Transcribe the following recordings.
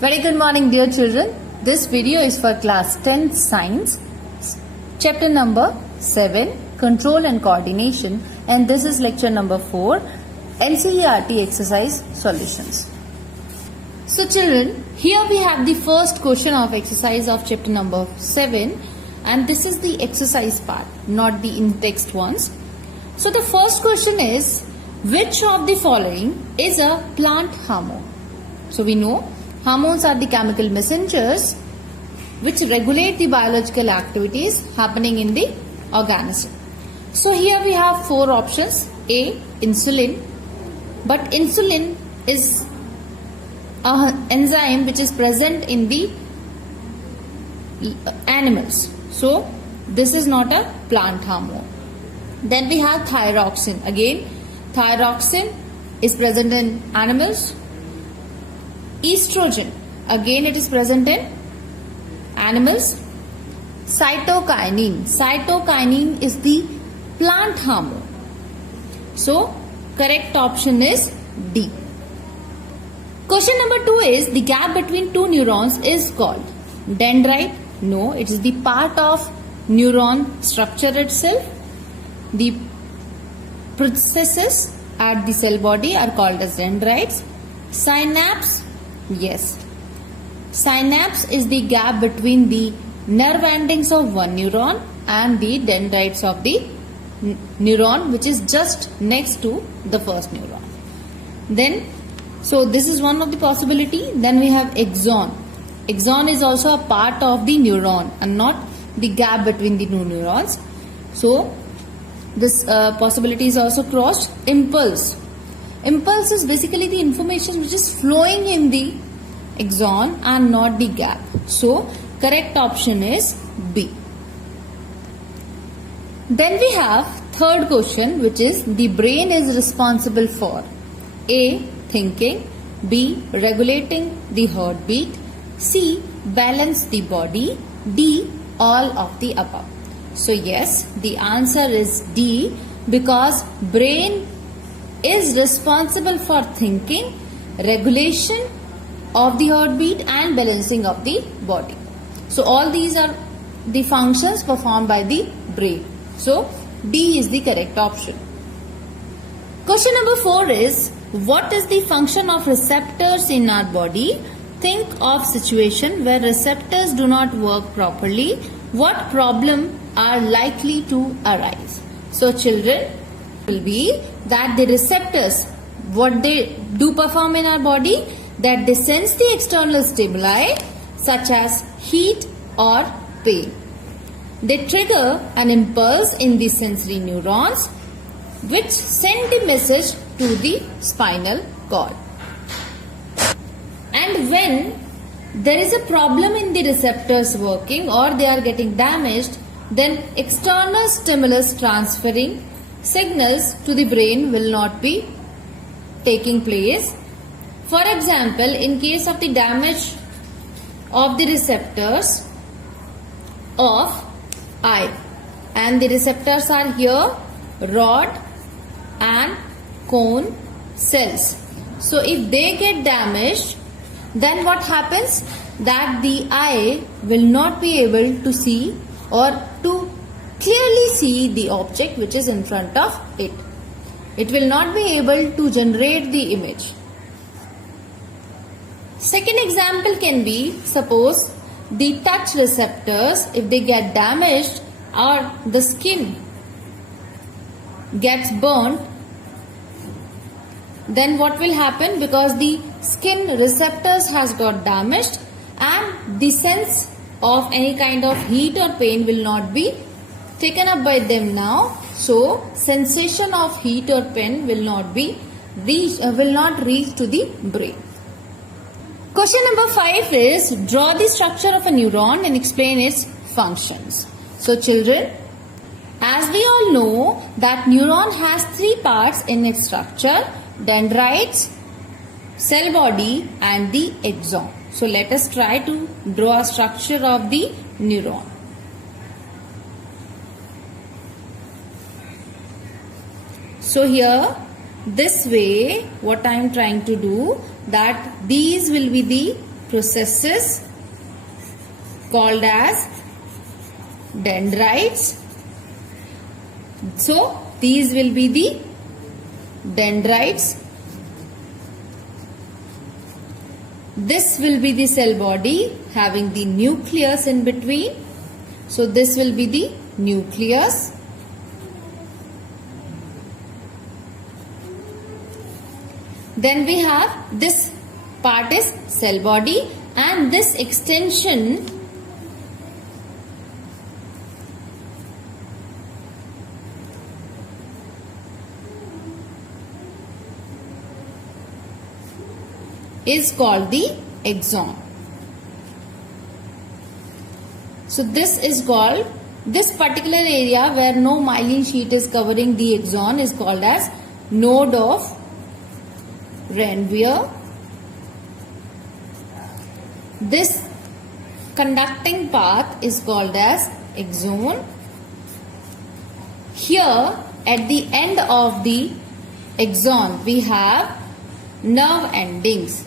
Very good morning, dear children. This video is for class 10 science, chapter number 7, control and coordination, and this is lecture number 4, NCERT exercise solutions. So children, here we have the first question of exercise of chapter number 7, and this is the exercise part, not the in-text ones. So the first question is, which of the following is a plant hormone? So we know hormones are the chemical messengers which regulate the biological activities happening in the organism. So here we have four options. A, insulin, but insulin is an enzyme which is present in the animals. So this is not a plant hormone. Then we have thyroxine. Again, thyroxine is present in animals. Estrogen, again it is present in animals. Cytokinin, cytokinin is the plant hormone. So correct option is D. Question number 2 is, the gap between two neurons is called dendrite. No, it is the part of neuron structure itself. The processes at the cell body are called as dendrites. Synapse, yes. Synapse is the gap between the nerve endings of one neuron and the dendrites of the neuron which is just next to the first neuron. Then, so this is one of the possibility. Then we have axon. Axon is also a part of the neuron and not the gap between the two neurons. So this possibility is also crossed. Impulse. Impulse is basically the information which is flowing in the axon and not the gap. So correct option is B. Then we have third question, which is, the brain is responsible for A, thinking, B, regulating the heartbeat, C, balance the body, D, all of the above. So yes, the answer is D, because brain is responsible for thinking, regulation of the heartbeat and balancing of the body. So all these are the functions performed by the brain. So D is the correct option. Question number 4 is, what is the function of receptors in our body? Think of situation where receptors do not work properly. What problem are likely to arise? So children, will be that the receptors, what they do perform in our body, that they sense the external stimuli such as heat or pain. They trigger an impulse in the sensory neurons which send the message to the spinal cord. And when there is a problem in the receptors working or they are getting damaged, then external stimulus transferring signals to the brain will not be taking place. For example, in case of the damage of the receptors of eye, and the receptors are here, rod and cone cells. So if they get damaged, then what happens? That the eye will not be able to see or to clearly see the object which is in front of it. It will not be able to generate the image. Second example can be, suppose the touch receptors, if they get damaged or the skin gets burnt, then what will happen? Because the skin receptors has got damaged and the sense of any kind of heat or pain will not be taken up by them now. So sensation of heat or pain will not reach to the brain. Question number 5 is, draw the structure of a neuron and explain its functions. So children, as we all know that neuron has 3 parts in its structure: dendrites, cell body and the axon. So let us try to draw a structure of the neuron. So here this way what I am trying to do, that these will be the processes called as dendrites. So these will be the dendrites. This will be the cell body having the nucleus in between. So this will be the nucleus. Then we have this part is cell body, and this extension is called the axon. So this is called, this particular area where no myelin sheet is covering the axon is called as node of Ranvier. This conducting path is called as axon. Here at the end of the axon we have nerve endings.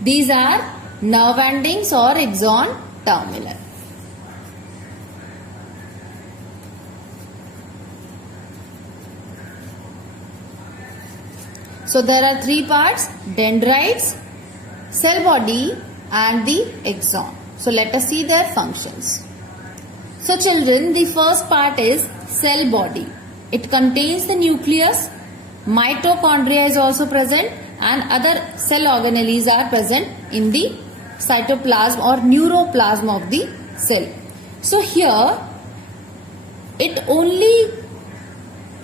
These are nerve endings or axon terminal. So there are three parts: dendrites, cell body and the axon. So let us see their functions. So children, the first part is cell body. It contains the nucleus, mitochondria is also present, and other cell organelles are present in the cytoplasm or neuroplasm of the cell. So here it only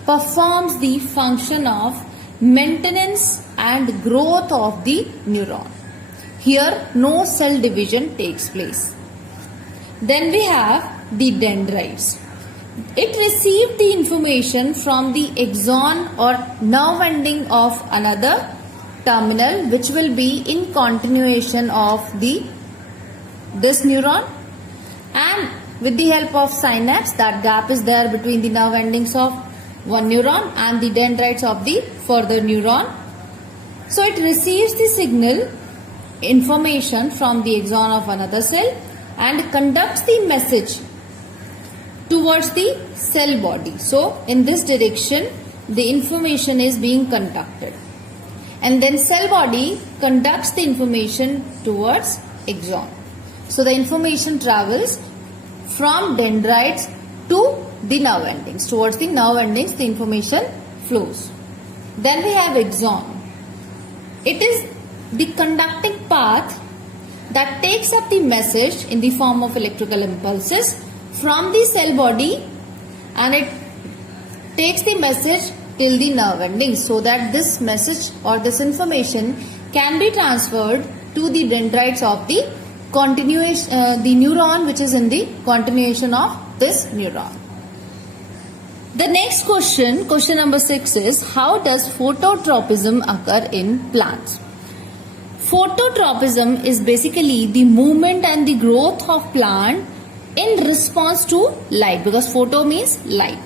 performs the function of maintenance and growth of the neuron. Here no cell division takes place. Then we have the dendrites. It received the information from the axon or nerve ending of another terminal which will be in continuation of this neuron, and with the help of synapse, that gap is there between the nerve endings of one neuron and the dendrites of the further neuron. So it receives the signal information from the axon of another cell and conducts the message towards the cell body. So in this direction the information is being conducted, and then cell body conducts the information towards axon. So the information travels from dendrites to the nerve endings. Towards the nerve endings the information flows. Then we have axon. It is the conducting path that takes up the message in the form of electrical impulses from the cell body, and it takes the message till the nerve endings, so that this message or this information can be transferred to the dendrites of the continuation, the neuron which is in the continuation of this neuron. The next question, question number 6 is, how does phototropism occur in plants? Phototropism is basically the movement and the growth of plant in response to light, because photo means light.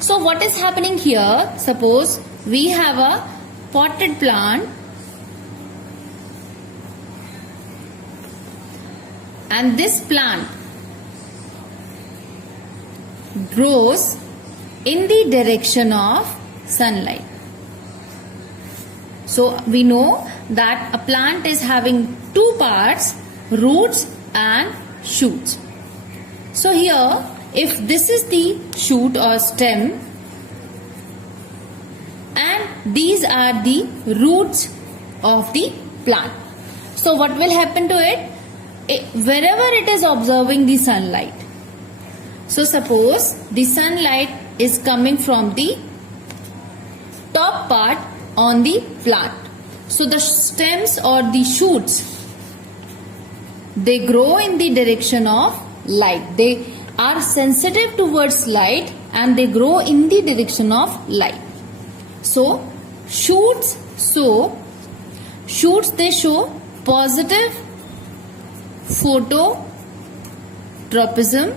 So what is happening here? Suppose we have a potted plant and this plant grows in the direction of sunlight. So we know that a plant is having two parts, roots and shoots. So here, if this is the shoot or stem and these are the roots of the plant. So what will happen to it? Wherever it is observing the sunlight. So suppose the sunlight is coming from the top part on the plant. So the stems or the shoots, they grow in the direction of light. They are sensitive towards light and they grow in the direction of light. So shoots they show positive phototropism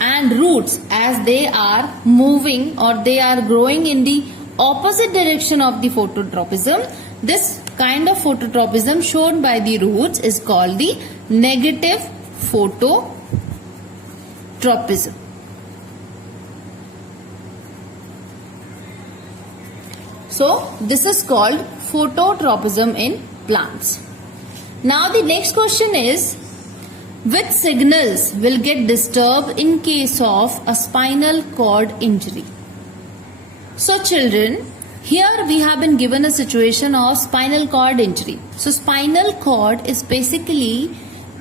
and roots, as they are moving or they are growing in the opposite direction of the phototropism, this kind of phototropism shown by the roots is called the negative phototropism. So this is called phototropism in plants. Now the next question is, which signals will get disturbed in case of a spinal cord injury? So children, here we have been given a situation of spinal cord injury. So spinal cord is basically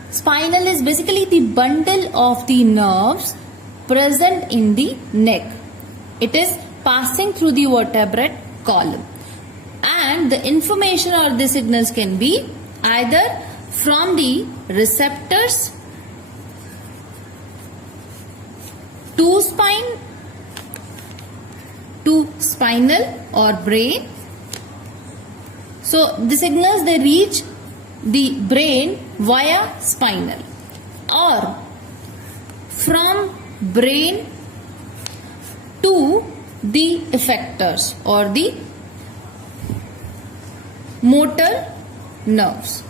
the bundle of the nerves present in the neck. It is passing through the vertebrate column, and the information or the signals can be either from the receptors to spine, to spinal or brain. So the signals, they reach the brain via spinal, or from brain to the effectors or the motor nerves.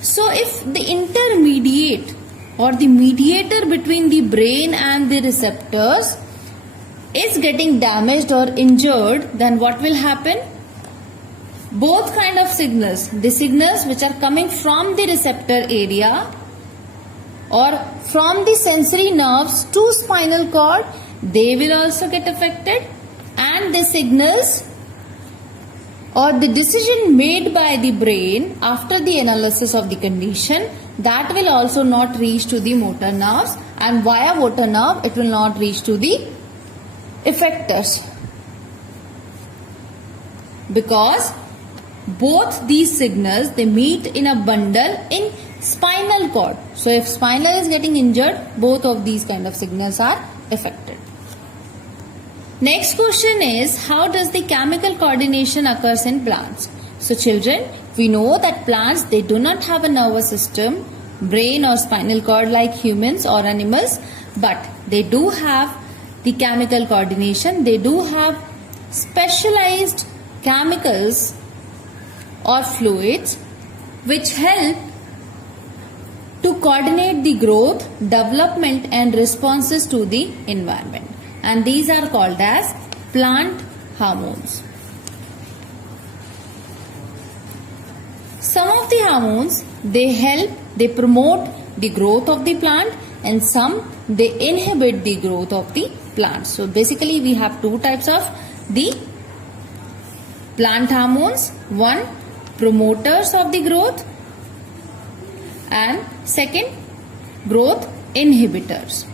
So if the intermediate or the mediator between the brain and the receptors is getting damaged or injured, then what will happen? Both kind of signals, the signals which are coming from the receptor area or from the sensory nerves to spinal cord, they will also get affected, and the signals or the decision made by the brain after the analysis of the condition, that will also not reach to the motor nerves, and via motor nerve it will not reach to the effectors, because both these signals, they meet in a bundle in spinal cord. So if spinal is getting injured, both of these kind of signals are affected. Next question is, how does the chemical coordination occurs in plants? So children, we know that plants, they do not have a nervous system, brain or spinal cord like humans or animals, but they do have the chemical coordination. They do have specialized chemicals or fluids which help to coordinate the growth, development and responses to the environment, and these are called as plant hormones. Some of the hormones, they promote the growth of the plant, and some, they inhibit the growth of the plant. So basically we have two types of the plant hormones. One, promoters of the growth, and second, growth inhibitors.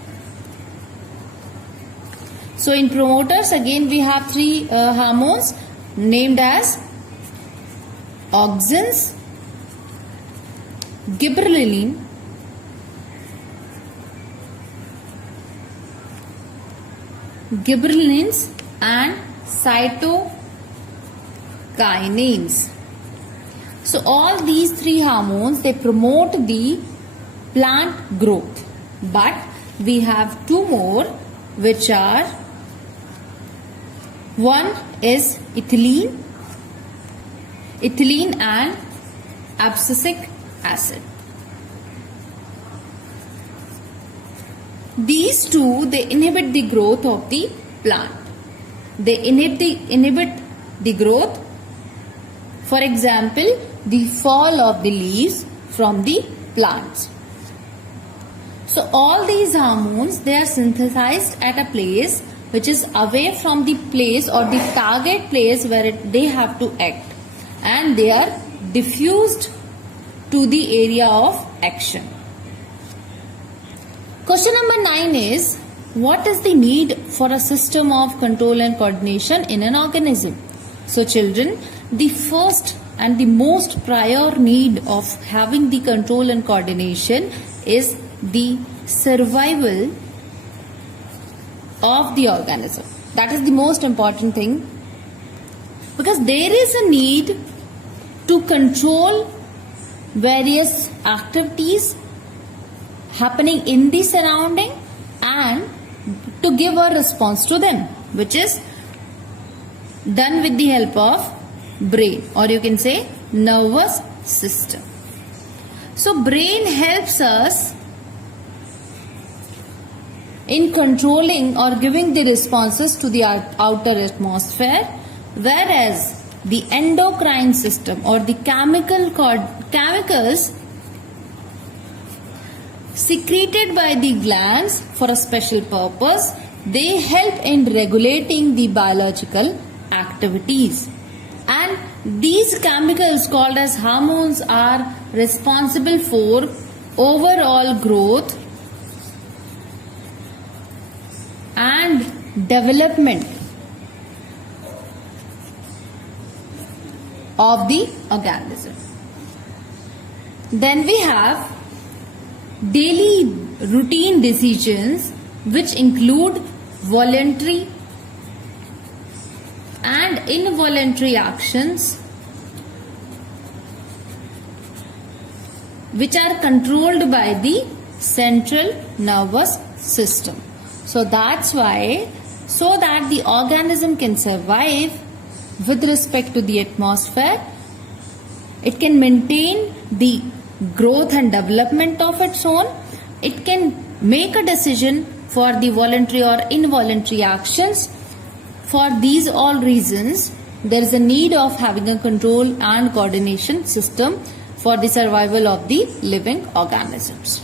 So in promoters, again we have three hormones named as auxins, gibberellin, and cytokinins. So all these three hormones, they promote the plant growth, but we have two more, which are, one is ethylene and abscisic acid. These two, they inhibit the growth of the plant. They inhibit the growth, for example, the fall of the leaves from the plants. So all these hormones, they are synthesized at a place which is away from the place or the target place where they have to act, and they are diffused to the area of action. Question number 9 is, what is the need for a system of control and coordination in an organism? So children, the first and the most prior need of having the control and coordination is the survival of the organism. That is the most important thing, because there is a need to control various activities happening in the surrounding and to give a response to them, which is done with the help of brain, or you can say nervous system. So brain helps us in controlling or giving the responses to the outer atmosphere, whereas the endocrine system or the chemicals secreted by the glands for a special purpose, they help in regulating the biological activities. And these chemicals called as hormones are responsible for overall growth and development of the organism. Then we have daily routine decisions, which include voluntary and involuntary actions which are controlled by the central nervous system. So that's why, so that the organism can survive with respect to the atmosphere, it can maintain the growth and development of its own, it can make a decision for the voluntary or involuntary actions. For these all reasons, there is a need of having a control and coordination system for the survival of the living organisms.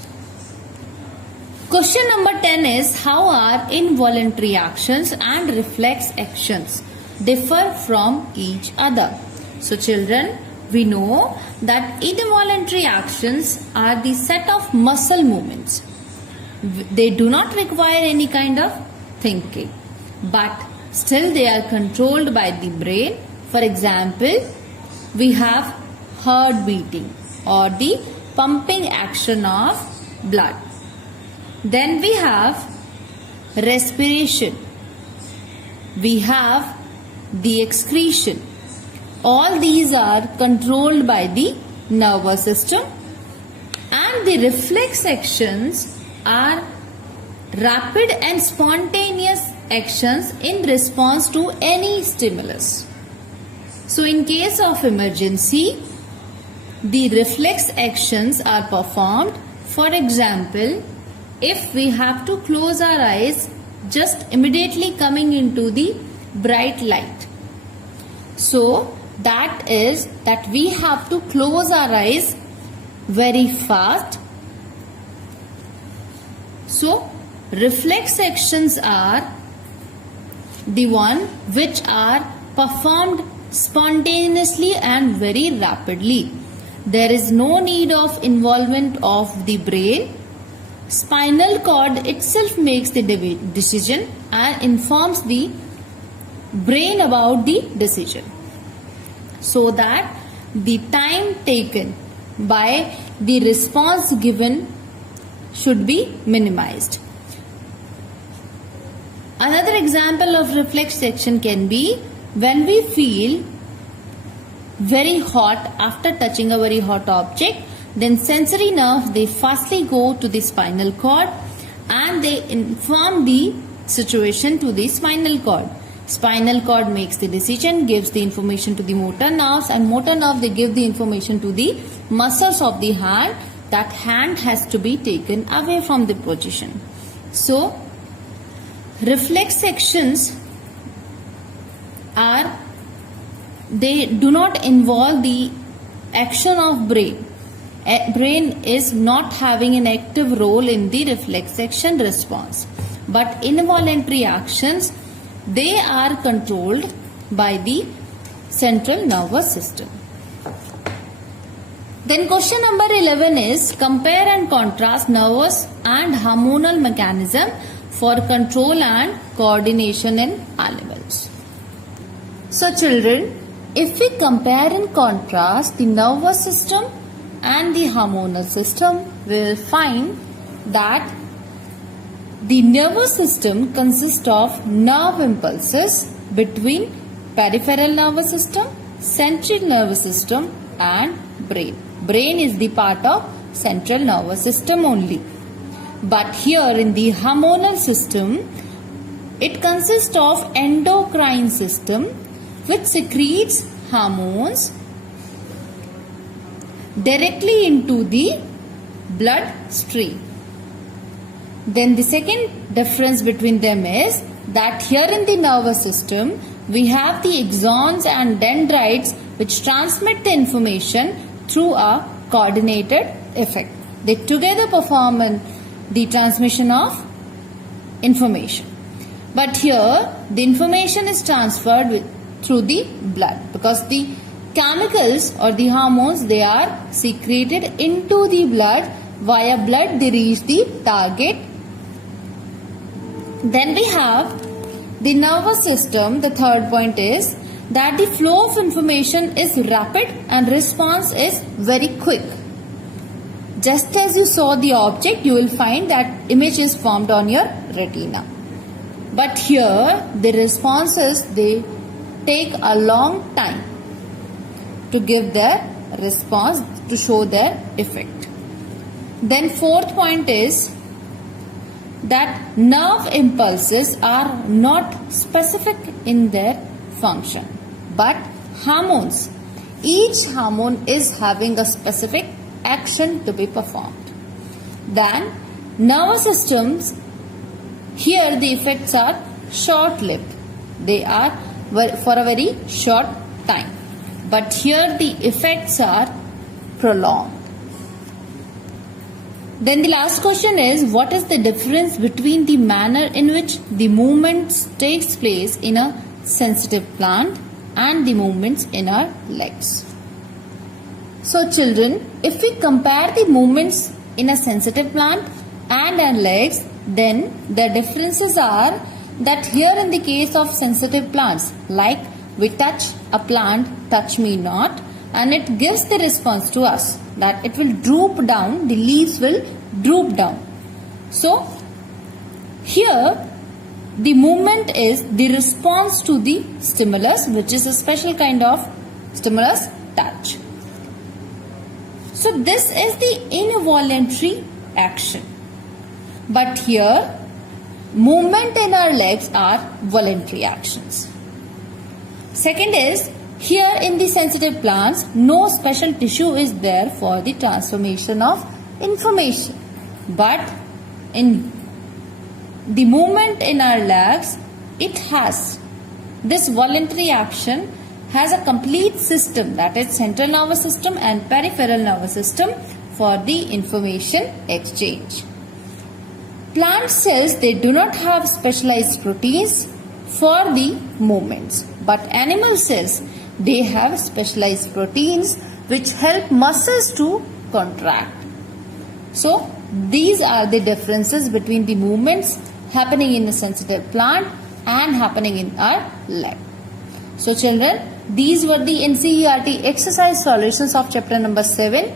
Question number 10 is, how are involuntary actions and reflex actions differ from each other? So children, we know that involuntary actions are the set of muscle movements. They do not require any kind of thinking, but still they are controlled by the brain. For example, we have heart beating or the pumping action of blood. Then we have respiration. We have the excretion. All these are controlled by the nervous system, and the reflex actions are rapid and spontaneous actions in response to any stimulus. So in case of emergency, the reflex actions are performed. For example, if we have to close our eyes just immediately coming into the bright light, so that is that we have to close our eyes very fast. So reflex actions are the one which are performed spontaneously and very rapidly. There is no need of involvement of the brain. Spinal cord itself makes the decision and informs the brain about the decision, so that the time taken by the response given should be minimized. Another example of reflex action can be when we feel very hot after touching a very hot object, then sensory nerves, they firstly go to the spinal cord and they inform the situation to the spinal cord. Spinal cord makes the decision, gives the information to the motor nerves, and motor nerve, they give the information to the muscles of the hand. That hand has to be taken away from the position. So reflex actions are, they do not involve the action of brain. Brain is not having an active role in the reflex action response, but involuntary actions, they are controlled by the central nervous system. Then question number 11 is, compare and contrast nervous and hormonal mechanism for control and coordination in animals. So children, if we compare and contrast the nervous system and the hormonal system, we will find that the nervous system consists of nerve impulses between peripheral nervous system, central nervous system and brain. Brain is the part of central nervous system only. But here in the hormonal system, it consists of endocrine system which secretes hormones directly into the bloodstream. Then the second difference between them is that here in the nervous system, we have the axons and dendrites which transmit the information through a coordinated effect. They together perform the transmission of information. But here the information is transferred through the blood, because the chemicals or the hormones, they are secreted into the blood. Via blood they reach the target. Then we have the nervous system. The third point is that the flow of information is rapid and response is very quick. Just as you saw the object, you will find that image is formed on your retina. But here the responses, they take a long time to give their response, to show their effect. Then fourth point is that nerve impulses are not specific in their function, but hormones. Each hormone is having a specific action to be performed. Then nervous systems, here the effects are short-lived. They are for a very short time. But here the effects are prolonged. Then the last question is, what is the difference between the manner in which the movement takes place in a sensitive plant and the movements in our legs? So children, if we compare the movements in a sensitive plant and our legs, then the differences are that here in the case of sensitive plants, like we touch a plant, touch me not, and it gives the response to us that it will droop down, the leaves will droop down. So here the movement is the response to the stimulus, which is a special kind of stimulus, touch. So this is the involuntary action. But here movement in our legs are voluntary actions. Second is, here in the sensitive plants, no special tissue is there for the transformation of information. But in the movement in our legs, it has this voluntary action, has a complete system, that is central nervous system and peripheral nervous system, for the information exchange. Plant cells, they do not have specialized proteins for the movements, but animal cells, they have specialized proteins which help muscles to contract. So these are the differences between the movements happening in a sensitive plant and happening in our leg. So children, these were the NCERT exercise solutions of chapter number 7.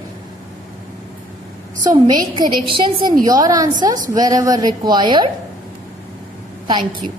So make corrections in your answers wherever required. Thank you.